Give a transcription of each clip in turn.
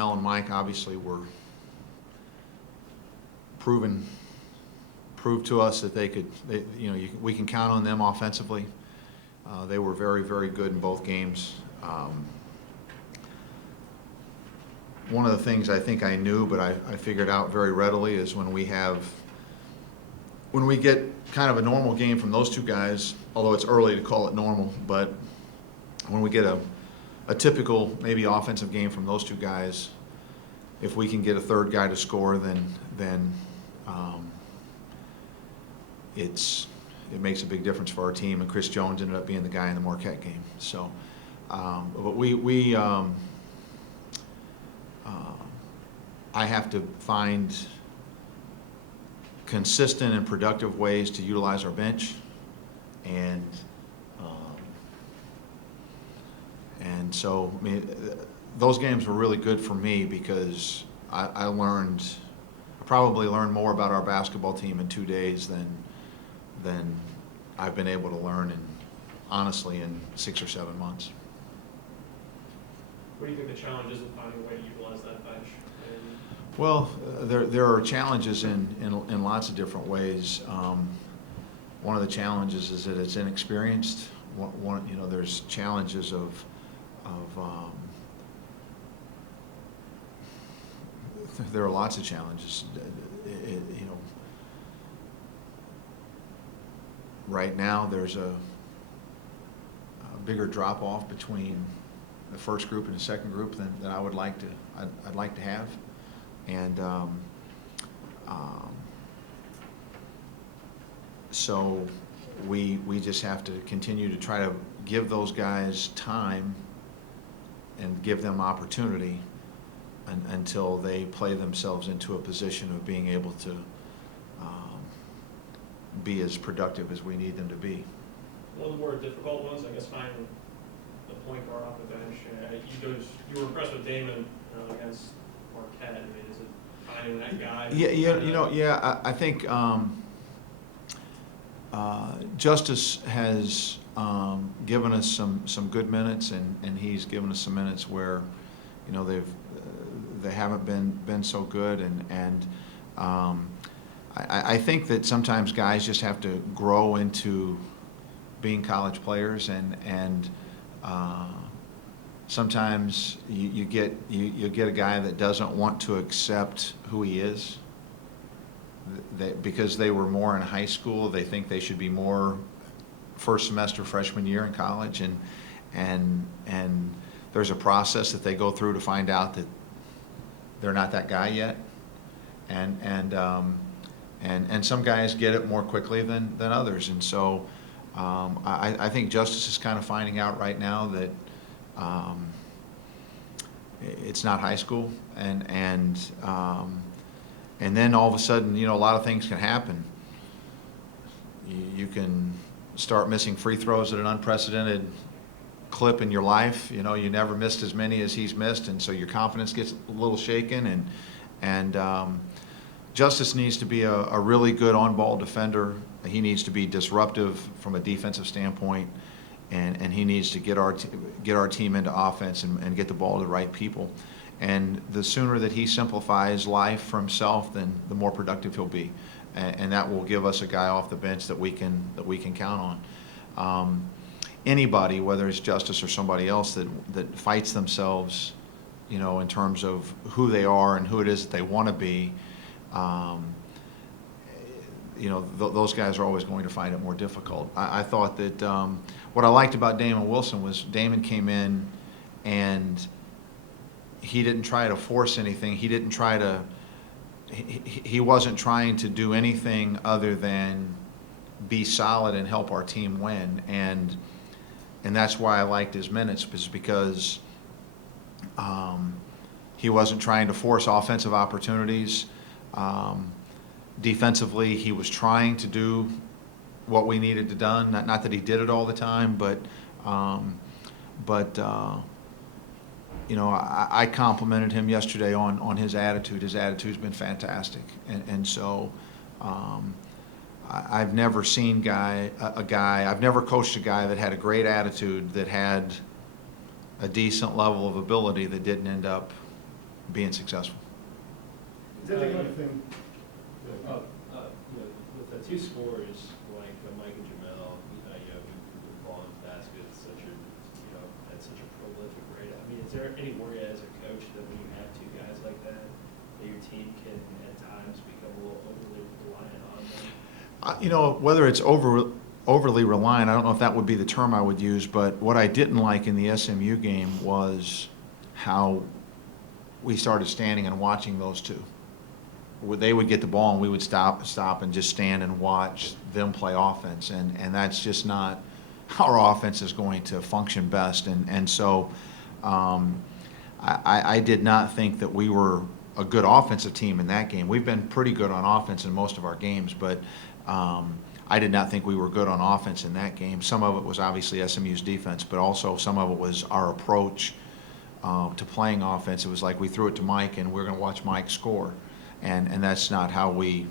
Mel and Mike obviously proved to us that we can count on them offensively. They were very, very good in both games. One of the things I think I knew, but I figured out very readily, is when we get kind of a normal game from those two guys, although it's early to call it normal, but when we get a typical maybe offensive game from those two guys, if we can get a third guy to score, then it makes a big difference for our team. And Chris Jones ended up being the guy in the Marquette game. So, but I have to find consistent and productive ways to utilize our bench, and so I mean, those games were really good for me because I probably learned more about our basketball team in 2 days than I've been able to learn honestly in 6 or 7 months. What do you think the challenge is in finding a way to utilize that bench? Well, there are challenges in lots of different ways. One of the challenges is that it's inexperienced. There's challenges of there are lots of challenges. Right now there's a bigger drop off between the first group and the second group than I would like to. I'd like to have, and so we just have to continue to try to give those guys time and give them opportunity until they play themselves into a position of being able to be as productive as we need them to be. One of the more difficult ones, I guess, finding the point guard off the bench. You were impressed with Damon against Marquette. I mean, is it finding that guy? I think Justice has given us some good minutes, and he's given us some minutes where they haven't been so good, and I think that sometimes guys just have to grow into being college players, and sometimes you get a guy that doesn't want to accept who he is. Because they were more in high school, they think they should be more first semester freshman year in college, and there's a process that they go through to find out that they're not that guy yet, and some guys get it more quickly than others, and so I think Justice is kind of finding out right now that it's not high school, and then all of a sudden, a lot of things can happen. You can start missing free throws at an unprecedented clip in your life. You never missed as many as he's missed, and so your confidence gets a little shaken. And Justice needs to be a really good on-ball defender. He needs to be disruptive from a defensive standpoint, and he needs to get our team into offense and get the ball to the right people. And the sooner that he simplifies life for himself, then the more productive he'll be, and that will give us a guy off the bench that we can count on. Anybody, whether it's Justice or somebody else that fights themselves, in terms of who they are and who it is that they want to be, those guys are always going to find it more difficult. I thought that what I liked about Damon Wilson was Damon came in and he didn't try to force anything. He wasn't trying to do anything other than be solid and help our team win. And that's why I liked his minutes, because he wasn't trying to force offensive opportunities. Defensively, he was trying to do what we needed to done. Not that he did it all the time, but I complimented him yesterday on his attitude. His attitude's been fantastic, and so I've never seen I've never coached a guy that had a great attitude, that had a decent level of ability, that didn't end up being successful. Is that the kind of thing? With the two scorers like Mike and Jamel, who ball into baskets at such a prolific rate. I mean, is there any worry as a coach that when you have two guys like that your team can at times become a little overly reliant on them? Whether it's overly reliant, I don't know if that would be the term I would use, but what I didn't like in the SMU game was how we started standing and watching those two. They would get the ball and we would stop and just stand and watch them play offense, and that's just not how our offense is going to function best. And so I did not think that we were a good offensive team in that game. We've been pretty good on offense in most of our games, but I did not think we were good on offense in that game. Some of it was obviously SMU's defense, but also some of it was our approach to playing offense. It was like we threw it to Mike and we're going to watch Mike score. And that's not how we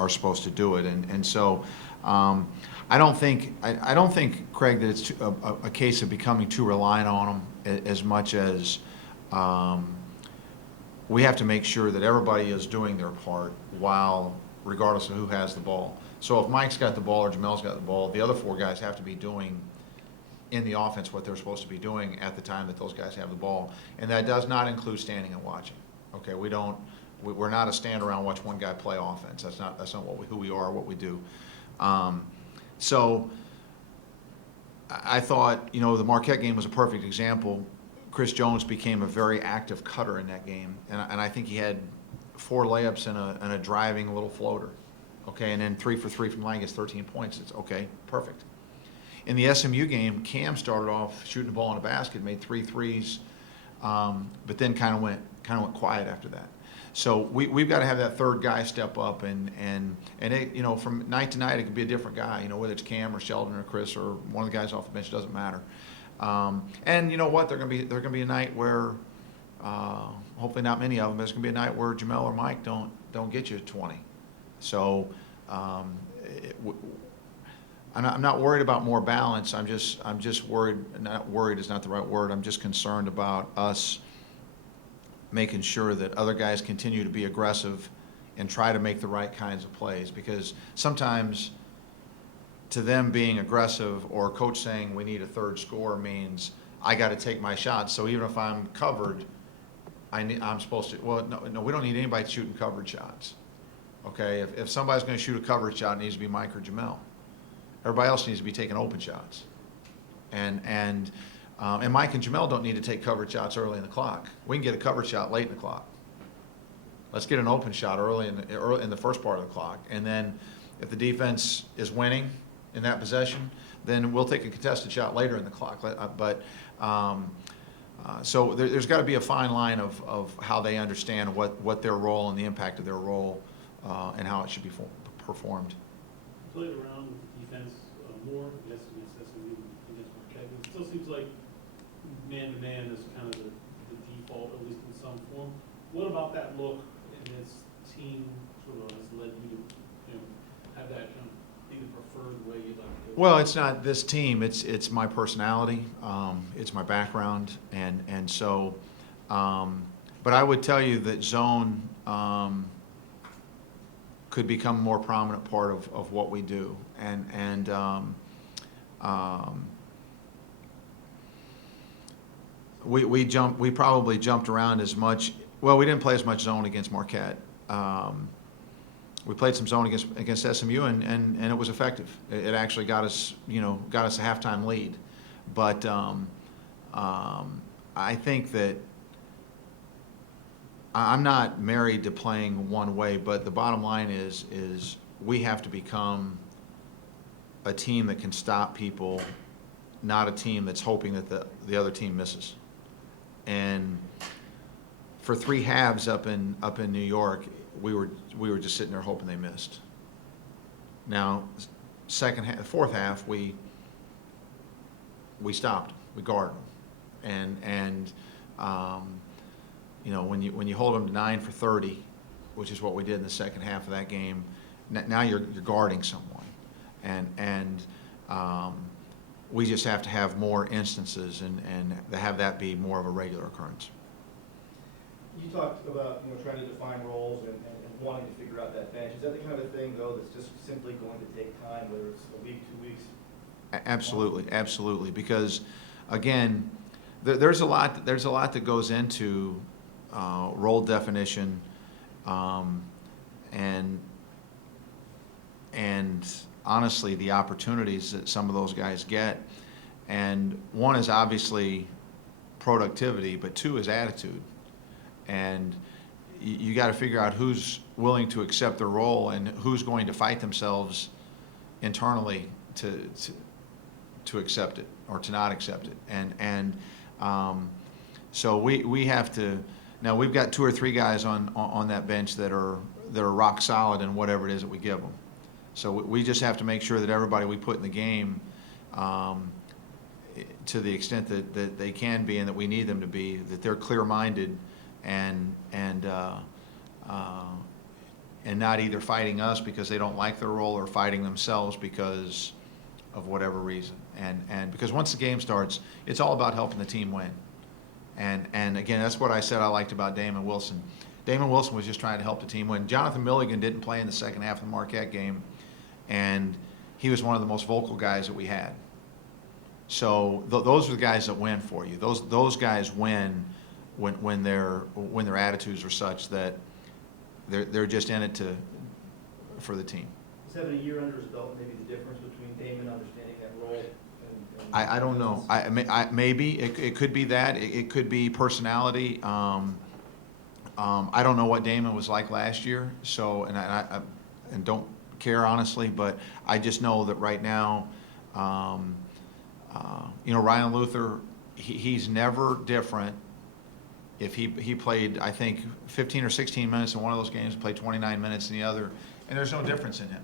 are supposed to do it. And so I don't think, Craig, that it's a case of becoming too reliant on them as much as we have to make sure that everybody is doing their part regardless of who has the ball. So if Mike's got the ball or Jamel's got the ball, the other four guys have to be doing in the offense what they're supposed to be doing at the time that those guys have the ball. And that does not include standing and watching. Okay, we're not a stand around watch one guy play offense. That's not who we are, what we do. So I thought, the Marquette game was a perfect example. Chris Jones became a very active cutter in that game, and I think he had 4 layups and a driving little floater. Okay, and then 3 for 3 from line gets 13 points. It's okay, perfect. In the SMU game, Cam started off shooting the ball in a basket, made 3 threes, but then kind of went quiet after that. So we've got to have that third guy step up, and it, from night to night it could be a different guy. Whether it's Cam or Sheldon or Chris or one of the guys off the bench, doesn't matter. And you know what? They're going to be a night where, hopefully not many of them, but it's going to be a night where Jamel or Mike don't get you 20. So I'm not worried about more balance. I'm just worried. Not worried is not the right word. I'm just concerned about us making sure that other guys continue to be aggressive and try to make the right kinds of plays, because sometimes to them being aggressive or coach saying we need a third scorer means I got to take my shots. So even if I'm covered, I'm supposed to. Well, no, we don't need anybody shooting covered shots. Okay, if somebody's going to shoot a coverage shot, it needs to be Mike or Jamel. Everybody else needs to be taking open shots, and Mike and Jamel don't need to take coverage shots early in the clock. We can get a coverage shot late in the clock. Let's get an open shot early in the first part of the clock, and then if the defense is winning in that possession, then we'll take a contested shot later in the clock. So there's got to be a fine line of how they understand what their role and the impact of their role and how it should be performed. Played around defense more, yes, against SMU, against Marquette. It still seems like man-to-man is kind of the default, at least in some form. What about that look in this team sort of has led you to have that kind of be the preferred way you'd like to do it? Well, it's not this team. It's my personality. It's my background, and so. But I would tell you that zone could become a more prominent part of what we do, and we probably jumped around as much. Well, we didn't play as much zone against Marquette. We played some zone against SMU, and it was effective. It actually got us a halftime lead. But I think that I'm not married to playing one way, but the bottom line is we have to become a team that can stop people, not a team that's hoping that the other team misses. And for 3 halves up in New York, we were just sitting there hoping they missed. Now, fourth half, we stopped, we guarded them, and when you hold them to 9 for 30, which is what we did in the second half of that game, now you're guarding someone, and we just have to have more instances and have that be more of a regular occurrence. You talked about, trying to define roles and wanting to figure out that bench. Is that the kind of thing, though, that's just simply going to take time, whether it's a week, 2 weeks? Absolutely, absolutely, because, again, there's a lot that goes into role definition, and honestly, the opportunities that some of those guys get. And one is obviously productivity, but two is attitude. And you got to figure out who's willing to accept their role and who's going to fight themselves internally to accept it or to not accept it. So we have to. Now we've got 2 or 3 guys on that bench that are rock solid in whatever it is that we give them. So we just have to make sure that everybody we put in the game, to the extent that they can be and that we need them to be, that they're clear-minded and not either fighting us because they don't like their role or fighting themselves because of whatever reason. And because once the game starts, it's all about helping the team win. And again, that's what I said I liked about Damon Wilson. Damon Wilson was just trying to help the team win. Jonathan Milligan didn't play in the second half of the Marquette game, and he was one of the most vocal guys that we had. So those are the guys that win for you. Those guys win when their attitudes are such that they're just in it for the team. Is having a year under his belt maybe the difference between Damon understanding that role and I don't know. Maybe it could be that. It could be personality. I don't know what Damon was like last year, so I don't care honestly, but I just know that right now, Ryan Luther, he's never different. If he played, I think 15 or 16 minutes in one of those games, played 29 minutes in the other, and there's no difference in him.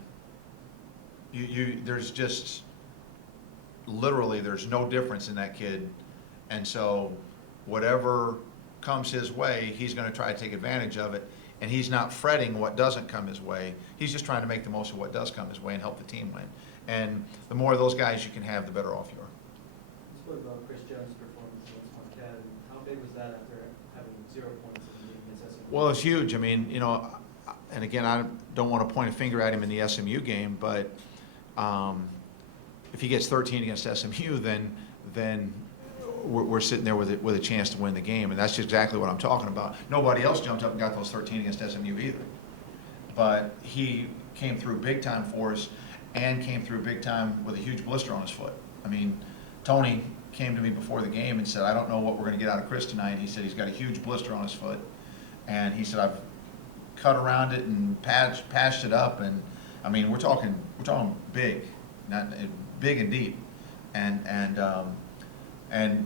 There's just literally there's no difference in that kid, and so whatever comes his way, he's going to try to take advantage of it, and he's not fretting what doesn't come his way. He's just trying to make the most of what does come his way and help the team win. And the more of those guys you can have, the better off you are. You spoke about Chris Jones' performance against Marquette. How big was that after having 0 points in the game against SMU? Well, it's huge. I mean, and again, I don't want to point a finger at him in the SMU game, but if he gets 13 against SMU, then we're sitting there with a chance to win the game, and that's exactly what I'm talking about. Nobody else jumped up and got those 13 against SMU either, but he came through big time for us and came through big time with a huge blister on his foot. I mean, Tony came to me before the game and said, I don't know what we're going to get out of Chris tonight. He said he's got a huge blister on his foot, and he said I've cut around it and patched it up, and I mean we're talking big, not big and deep, and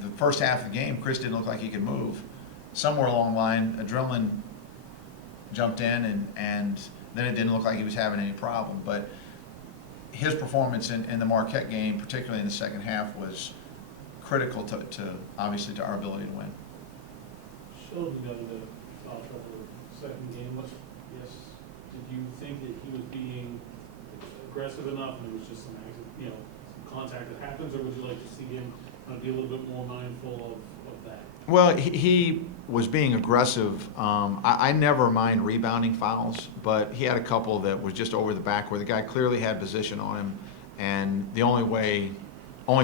the first half of the game, Chris didn't look like he could move. Somewhere along the line, adrenaline jumped in, and then it didn't look like he was having any problem. But his performance in the Marquette game, particularly in the second half, was critical to obviously to our ability to win. Showed you got into foul trouble second game. Did you think that he was being aggressive enough and it was just some contact that happens, or would you like to see him be a little bit more mindful of that? Well, he was being aggressive. I never mind rebounding fouls, but he had a couple that was just over the back where the guy clearly had position on him, and the only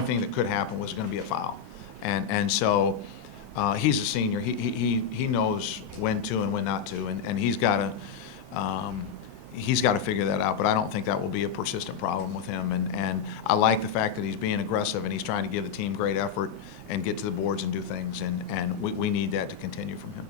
thing that could happen was going to be a foul. And so he's a senior. He knows when to and when not to, and he's got to figure that out. But I don't think that will be a persistent problem with him. And I like the fact that he's being aggressive and he's trying to give the team great effort and get to the boards and do things. And we need that to continue from him.